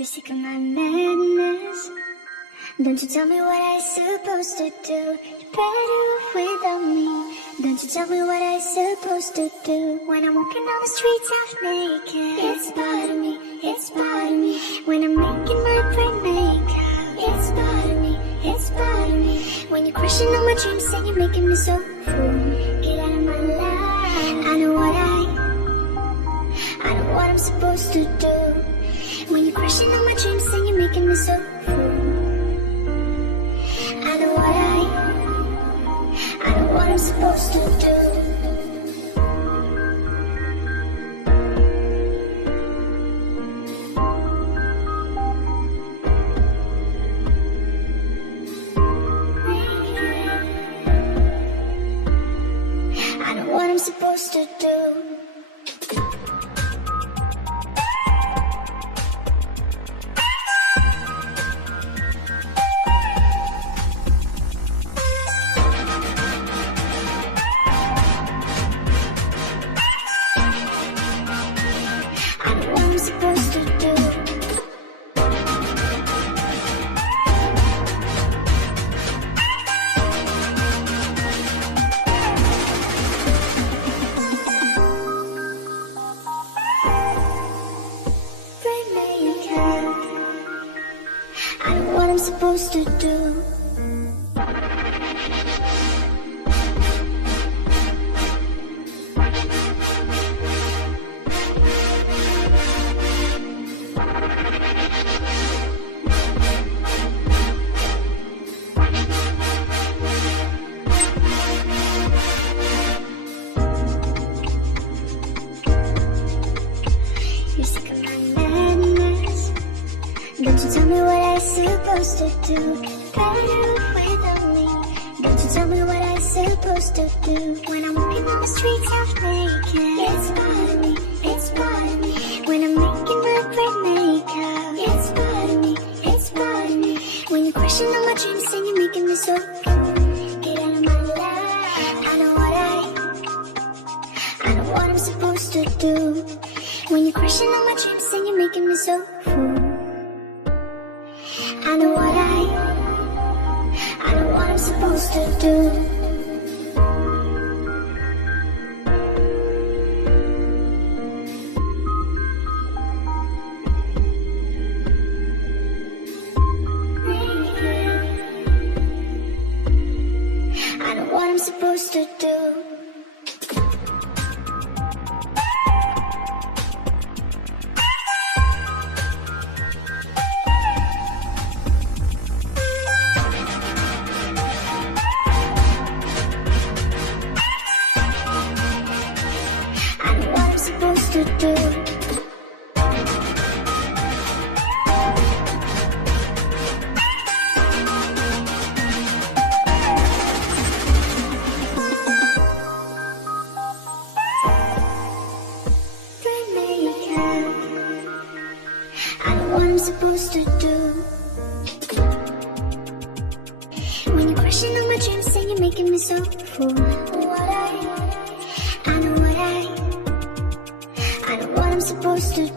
You're sick of my madness. Don't you tell me what I'm supposed to do. You're better without me. Don't you tell me what I'm supposed to do. When I'm walking on the streets half naked, it's part of me, it's part of me. When I'm making my brain makeup, it's part of me, it's part of me. When you're crushing on my dreams and you're making me so full, get out of my life. I know what I'm supposed to do. When you're crushing on my dreams and you're making me so full, I know what I'm supposed to do. I know what I'm supposed to do. Supposed to do. You're sick of my madness. Don't you tell me what I'm supposed to do. Better without me. Don't you tell me what I'm supposed to do. When I'm walking on the streets half naked, it's part of me, it's part of me. When I'm making my brain makeup, it's part of me, it's part of me. When you're crushing on my dreams and you're making me so full, get out of my life. I know what I'm supposed to do. When you're crushing on my dreams and you're making me so full, I know what I'm supposed to do. I know what I'm supposed to do. Supposed to do. I know what I'm supposed to do. When you're crushing on my dreams and you're making me so full, I know what I'm supposed to do.